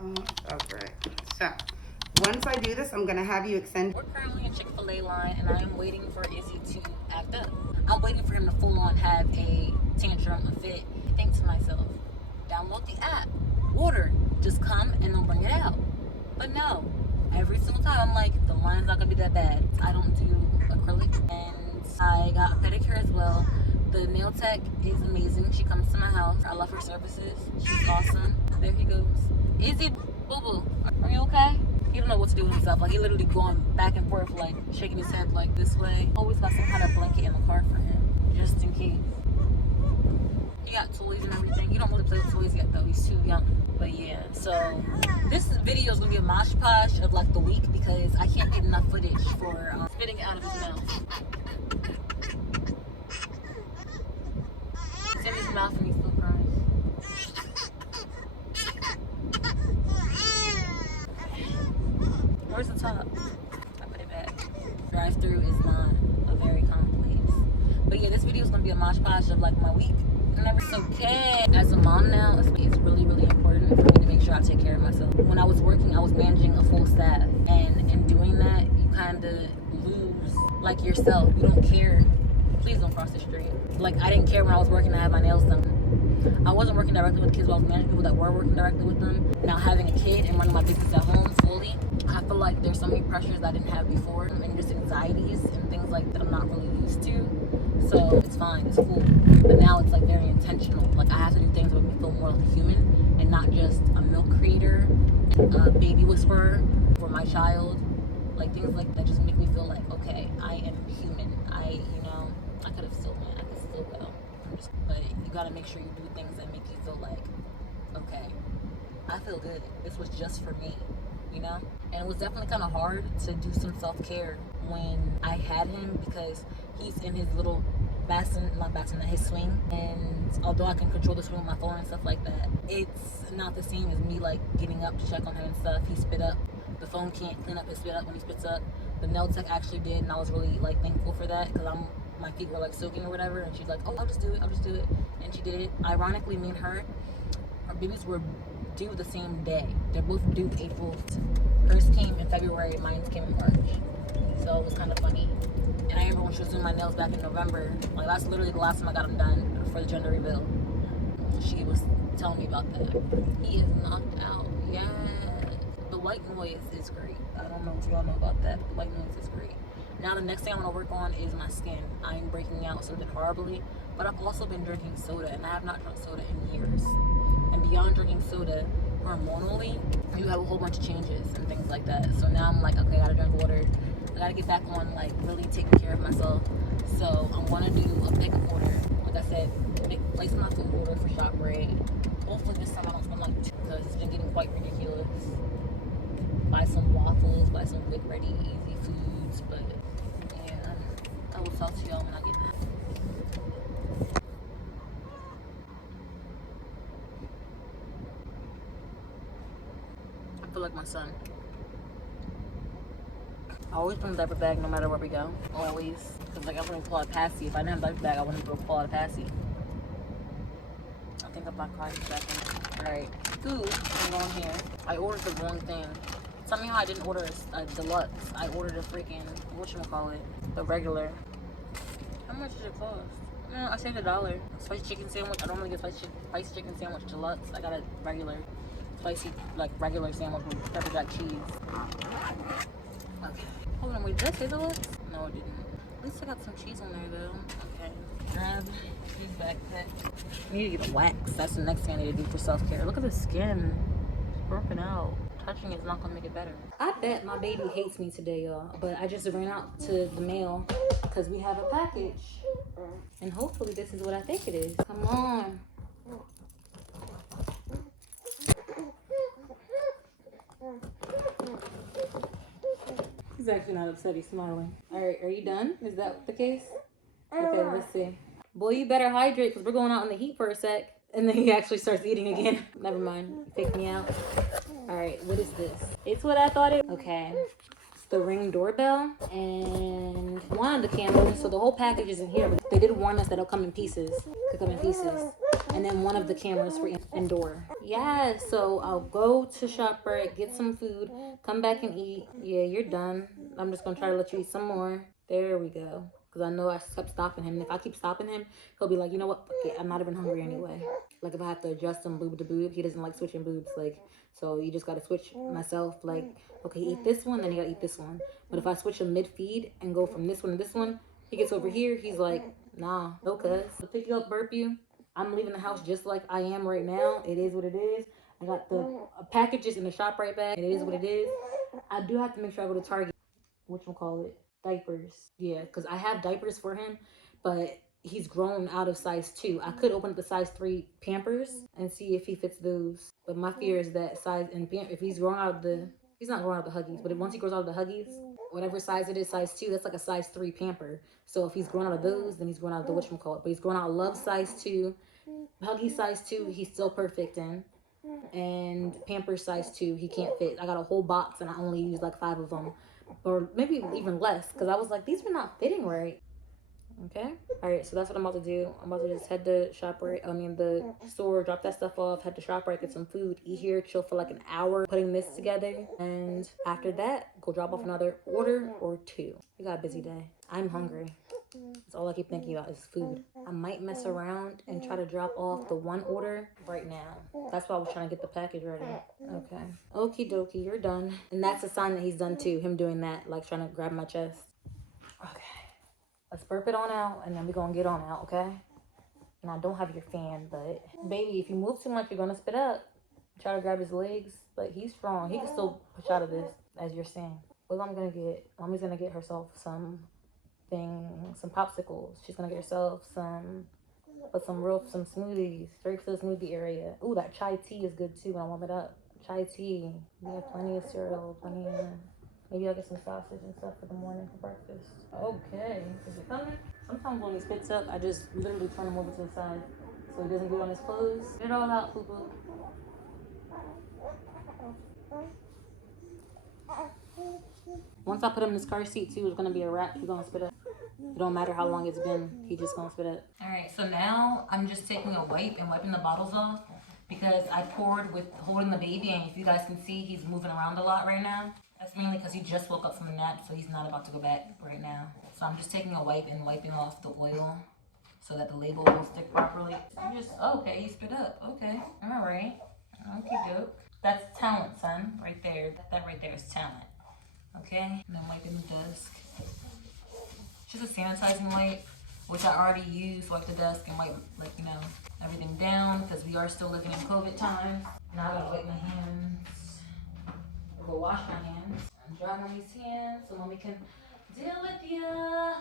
over it. So once I do this, I'm gonna have you extend. We're currently in Chick-fil-A line, and I am waiting for Izzy to act up. I'm waiting for him to full on have a tantrum, a fit. I think to myself, download the app, order, just come and they'll bring it out. But no, every single time I'm like, the line's not gonna be that bad. I don't do acrylic, and I got a pedicure as well. The nail tech is amazing. She comes to my house. I love her services. She's awesome. There he goes. Izzy, boo-boo, are you okay? He don't know what to do with himself. Like, he literally going back and forth, like shaking his head like this way. Always got some kind of blanket in the car for him, just in case. He got toys and everything. He don't really play with toys yet though. He's too young. But yeah, so this video is gonna be a mosh posh of like the week because I can't get enough footage for spitting it out of his mouth. It's in his mouth and he's still crying. Where's the top? I put it back. Drive-through is not a very common place. But yeah, this video is gonna be a mosh posh of like my week. It's okay. As a mom now, it's really, really important for me to make sure I take care of myself. When I was working, I was managing a full staff, and in doing that, you kind of lose like yourself. You don't care. Please don't cross the street. Like, I didn't care when I was working to have my nails done. I wasn't working directly with kids, but I was managing people that were working directly with them. Now having a kid and running my business at home fully, I feel like there's so many pressures that I didn't have before, and just anxieties and things like that I'm not really used to. So it's fine, it's cool. But now it's like very intentional. Like, I have to do things that make me feel more like a human and not just a milk creator, a baby whisperer for my child. Like, things like that just make me feel like, okay, I am human. I could have still went, I could still go. But you gotta make sure you do things that make you feel like, okay, I feel good. This was just for me, you know? And it was definitely kind of hard to do some self-care when I had him because he's in his little his swing. And although I can control the swing with my phone and stuff like that, it's not the same as me like getting up to check on him and stuff. He spit up. The phone can't clean up his spit up when he spits up. The nail tech actually did, and I was really like thankful for that because my feet were like soaking or whatever, and she's like, oh, I'll just do it, and she did it. Ironically, me and her, our babies were due the same day. They're both due April. Hers came in February, mine came in March. So it was kind of funny. And I remember when she was doing my nails back in November, like that's literally the last time I got them done for the gender reveal. She was telling me about that. He is knocked out. Yeah. The white noise is great. I don't know if y'all know about that, but the white noise is great. Now the next thing I'm gonna work on is my skin. I'm breaking out something horribly, but I've also been drinking soda, and I have not drunk soda in years. And beyond drinking soda, hormonally, you have a whole bunch of changes and things like that. So now I'm like, okay, I gotta drink water. I gotta get back on like really taking care of myself. So I'm gonna do a pickup order. Like I said, place my food order for ShopRite. Hopefully this time I don't spend like because it's been getting quite ridiculous. Buy some waffles, buy some quick, ready, easy foods, but yeah, I will talk to y'all when I get back. I feel like my son. I always bring a diaper bag no matter where we go. Always. Because like I wouldn't pull out a passy. If I didn't have a diaper bag, I wouldn't pull out a passy. I think I'm not crying back in. Alright. Food. I'm going here. I ordered the wrong thing. Tell me how I didn't order a deluxe. I ordered a freaking, whatchamacallit, the regular. How much did it cost? No, I saved $1. Spicy chicken sandwich. I don't really get spicy chicken sandwich deluxe. I got a regular, spicy, like regular sandwich with pepper jack cheese. Okay. Hold on, wait, did I say deluxe? No, I didn't. At least I got some cheese on there though. Okay. Grab his backpack. I need to get a wax. That's the next thing I need to do for self-care. Look at the skin. It's broken out. Touching is not gonna make it better. I bet my baby hates me today, y'all. But I just ran out to the mail because we have a package. And hopefully this is what I think it is. Come on. He's actually not upset, he's smiling. Alright, are you done? Is that the case? Okay, let's see. Boy, you better hydrate because we're going out in the heat for a sec. And then he actually starts eating again. Never mind. Fake me out. Alright, what is this? It's what I thought it. Okay. the Ring doorbell and one of the cameras. So the whole package is in here, but they did warn us that it'll come in pieces. Could come in pieces. And then one of the cameras for indoor. Yeah, so I'll go to ShopRite, get some food, come back and eat. Yeah, you're done. I'm just gonna try to let you eat some more. There we go. Because I know I kept stopping him. And if I keep stopping him, he'll be like, you know what? Fuck it. I'm not even hungry anyway. Like if I have to adjust him boob to boob, he doesn't like switching boobs. Like, so you just gotta switch myself. Like, okay, eat this one, then you gotta eat this one. But if I switch him mid-feed and go from this one to this one, he gets over here, he's like, nah, no cuz. To pick you up, burp you. I'm leaving the house just like I am right now. It is what it is. I got the packages in the ShopRite bag. It is what it is. I do have to make sure I go to Target. Whatchamacallit? Diapers. Yeah, because I have diapers for him, but he's grown out of size 2. I could open up the size 3 Pampers and see if he fits those. But my fear is that size, and if he's growing out of the, he's not growing out of the Huggies, but once he grows out of the Huggies, whatever size it is, size 2, that's like a size 3 Pamper. So if he's growing out of those, then he's growing out of the whatchamacallit. But he's growing out of Love size 2, Huggy size 2, he's still perfect in. And Pampers size 2, he can't fit. I got a whole box and I only use like 5 of them. Or maybe even less, because I was like, these are not fitting right. Okay. All right. So that's what I'm about to do. I'm about to just head to ShopRite. The store, drop that stuff off, head to ShopRite, get some food, eat here, chill for like an hour, putting this together. And after that, go drop off another order or 2. We got a busy day. I'm hungry. That's all I keep thinking about is food. I might mess around and try to drop off the one order right now. That's why I was trying to get the package ready. Okay. Okie dokie, you're done. And that's a sign that he's done too. Him doing that, like trying to grab my chest. Okay. Let's burp it on out and then we're gonna get on out, okay? And I don't have your fan, but baby, if you move too much, you're gonna spit up. Try to grab his legs, but he's strong. He can still push out of this, as you're saying. What I'm gonna get, Mommy's gonna get herself some popsicles. She's gonna get herself some smoothies, straight to the smoothie area. Ooh, that chai tea is good too when I warm it up. Chai tea. We have plenty of cereal, plenty of, maybe I'll get some sausage and stuff for the morning for breakfast. Okay, is it coming? Sometimes when he spits up, I just literally turn him over to the side so he doesn't get on his clothes. Get it all out, poo-poo. Once I put him in this car seat too, it's gonna be a wrap. He's gonna spit up. It don't matter how long it's been, he just gonna spit up. All right, so now I'm just taking a wipe and wiping the bottles off because I poured with holding the baby, and if you guys can see, he's moving around a lot right now. That's mainly because he just woke up from a nap, so he's not about to go back right now. So I'm just taking a wipe and wiping off the oil so that the label will stick properly. I'm just, okay, he spit up. Okay, all right. Okay, dope. That's talent, son, right there. That right there is talent. Okay, and then wiping the desk. Just a sanitizing wipe, which I already used, wipe the desk and wipe, like, you know, everything down because we are still living in COVID times. Now I gotta wipe my hands, or go wash my hands, and dry Mommy's hands so Mommy can deal with ya.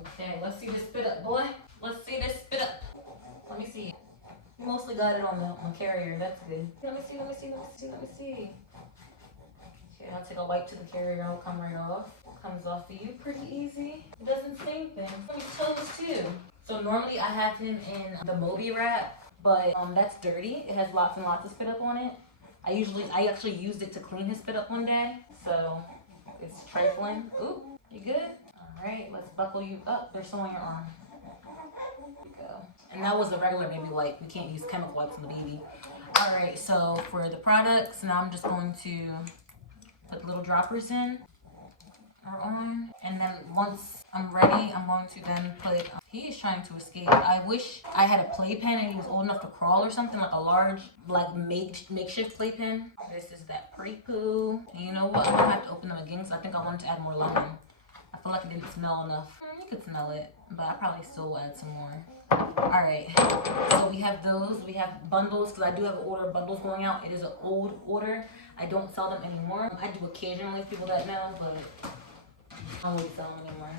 Okay, let's see this spit up, boy. Let's see this spit up. Let me see. Mostly got it on the carrier. That's good. Let me see. Okay, I'll take a wipe to the carrier. It'll come right off. Comes off for you pretty easy. It doesn't sting things. Let me toes too. So normally I have him in the Moby wrap, but that's dirty. It has lots and lots of spit up on it. I actually used it to clean his spit up one day, so it's trifling. Ooh, you good? All right, let's buckle you up. There's some on your arm. There you go. And that was a regular baby wipe. We can't use chemical wipes on the baby. All right, so for the products, now I'm just going to put the little droppers in. On, and then once I'm ready, I'm going to then put, he is trying to escape. I wish I had a playpen and he was old enough to crawl or something, like a large, like makeshift playpen. This is that pretty poo. And you know what, I'm gonna have to open them again because I think I wanted to add more lemon. I feel like it didn't smell enough. You could smell it, but I probably still will add some more. All right, so we have those. We have bundles because I do have an order of bundles going out. It is an old order. I don't sell them anymore. I do occasionally, people that know, but I don't really sell them anymore.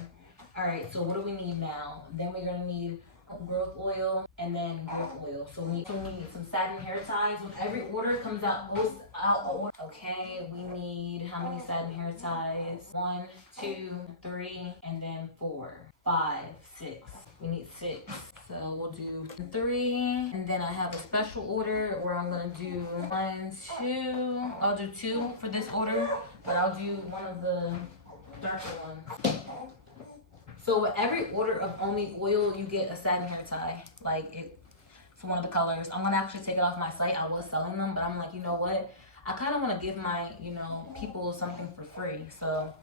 All right, so what do we need now? Then we're gonna need growth oil and then growth oil. So we need some satin hair ties. When every order comes out, goes out a order. Okay, we need how many satin hair ties? 1, 2, 3, and then 4, 5, 6. We need 6. So we'll do 3, and then I have a special order where I'm gonna do 1, 2. I'll do 2 for this order. but I'll do one of the darker ones. So with every order of only oil, you get a satin hair tie, like it for one of the colors. I'm gonna actually take it off my site. I was selling them, but I'm like, you know what? I kind of want to give my, you know, people something for free. So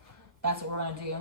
that's what we're gonna do.